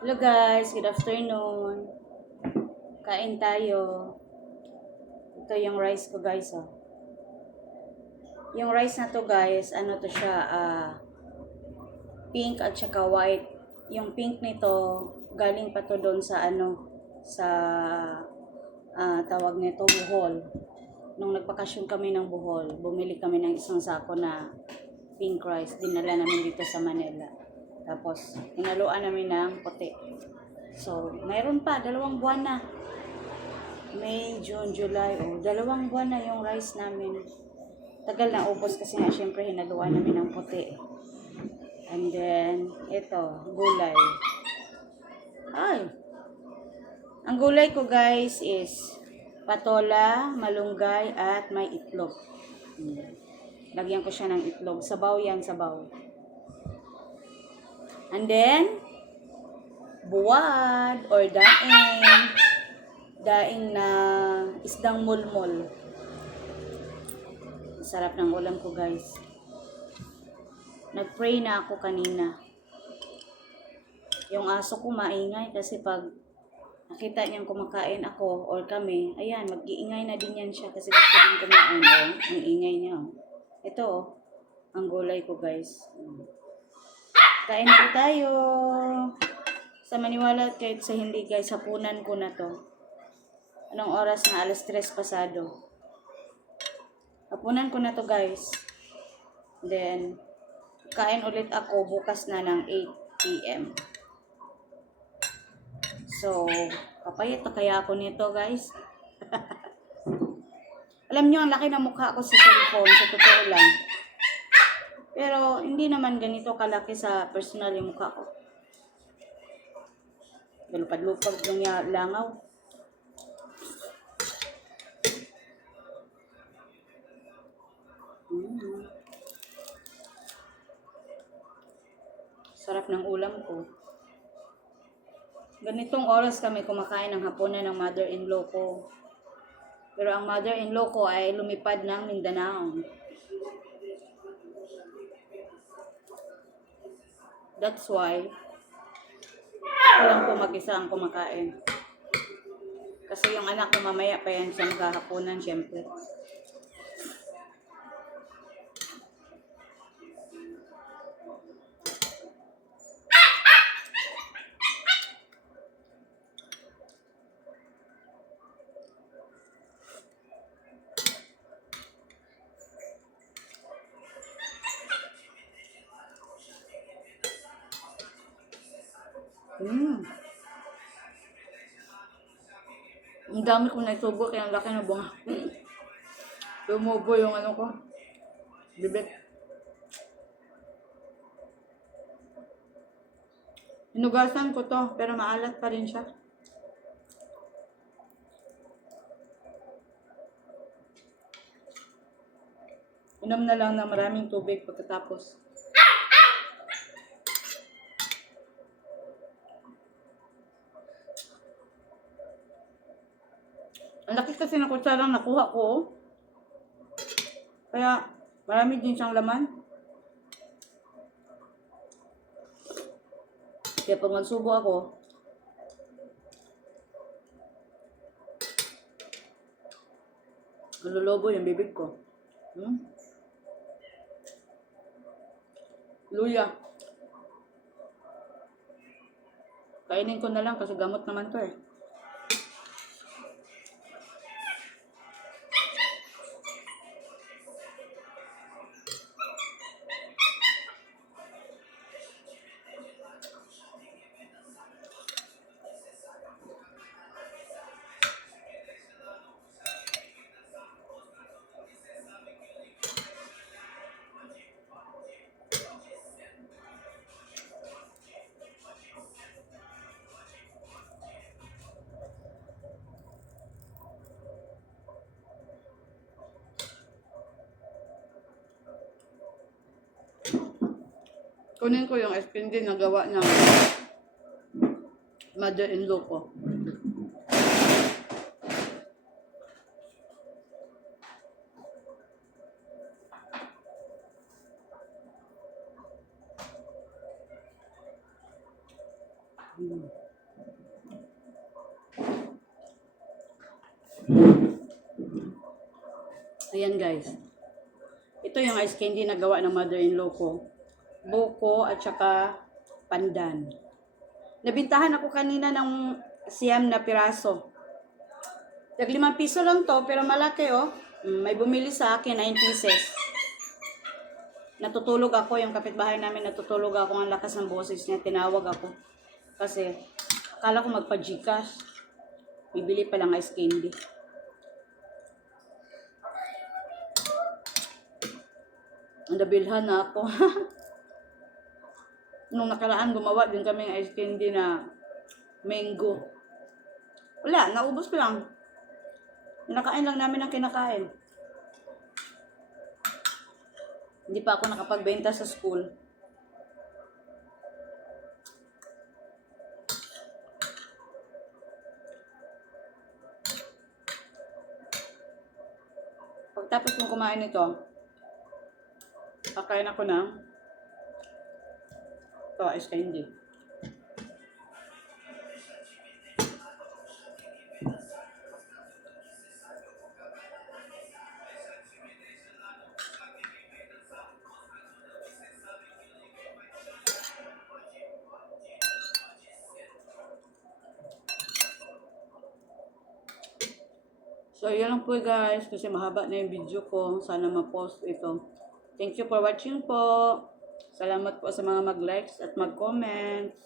Hello guys, good afternoon. Kain tayo. Ito yung rice ko guys, oh. Yung rice na to guys, ano to siya, pink at saka white. Yung pink nito, galing pa to doon sa sa tawag nito, Bohol. Nung nagpakasyon kami ng Bohol, bumili kami ng isang sako na pink rice. Dinala namin dito sa Manila. Tapos, hinaluan namin ng puti. So, mayroon pa, 2 buwan na. May, June, July, dalawang buwan na yung rice namin. Tagal na ubos kasi nga syempre hinaluan namin ng puti. And then, ito, gulay. Ay, ang gulay ko guys is patola, malunggay, at may itlog. Lagyan ko siya ng itlog. Sabaw yan, sabaw. And then, buwad or daing. Daing na isdang mulmol. Sarap ng ulam ko guys. Nag-pray na ako kanina. Yung aso ko maingay kasi pag nakita niyang kumakain ako or kami, ayan, mag-iingay na din yan siya kasi gusto din kumain. Oh, ang ingay niya. Oh. Ito, oh, ang gulay ko guys. Kain po tayo. Sa maniwala at kahit sa hindi guys, hapunan ko na to. Anong oras na? 3:00 pasado. Hapunan ko na to guys. Then, kain ulit ako bukas na ng 8 p.m. So, papayat na kaya ako nito guys. Alam nyo, ang laki ng mukha ko sa cellphone, sa totoo lang. Pero, hindi naman ganito kalaki sa personal yung mukha ko. Galupad-lupad yung langaw. Sarap ng ulam ko. Ganitong oras kami kumakain ng hapunan ng mother-in-law ko. Pero ang mother-in-law ko ay lumipad ng Mindanao. That's why, ako lang po mag-isa ang kumakain. Kasi yung anak ko mamaya pa yan siya maghahapunan, syempre. Ang dami kong naitubo, kaya ang laki na bunga. Tumubo yung ano ko. Bibit. Hinugasan ko to, pero maalat pa rin siya. Inom na lang ng maraming tubig pagkatapos. Ang laki kasi ng kutsarang nakuha ko. Kaya marami din siyang laman. Kaya pag magsubo ako, malulubo yung bibig ko. Luya. Kainin ko na lang kasi gamot naman to eh. Kunin ko yung espindi na gawa ng mother-in-law ko. Mm. Ayan guys. Ito yung ice candy na gawa ng mother-in-law ko. Buko at saka pandan. Nabintahan ako kanina ng siyam na piraso. Tag 5 piso lang to, pero malaki oh. May bumili sa akin, 9 pieces. Natutulog ako, yung kapitbahay namin natutulog ako, ang lakas ng boses niya, tinawag ako. Kasi, akala ko magpa-Gcash. Bibili pa lang ice candy. Nabilhan na ako. Nung nakaraan, gumawa din kami ng ice candy na mango. Wala, naubos pa lang. Nakain lang namin ang kinakain. Hindi pa ako nakapagbenta sa school. Pagtapos kong kumain ito, kakain ako ng ito, ice candy. So, yun lang po guys, kasi mahaba na yung video ko. Sana ma-post ito. Thank you for watching po. Salamat po sa mga mag-likes at mag-comments.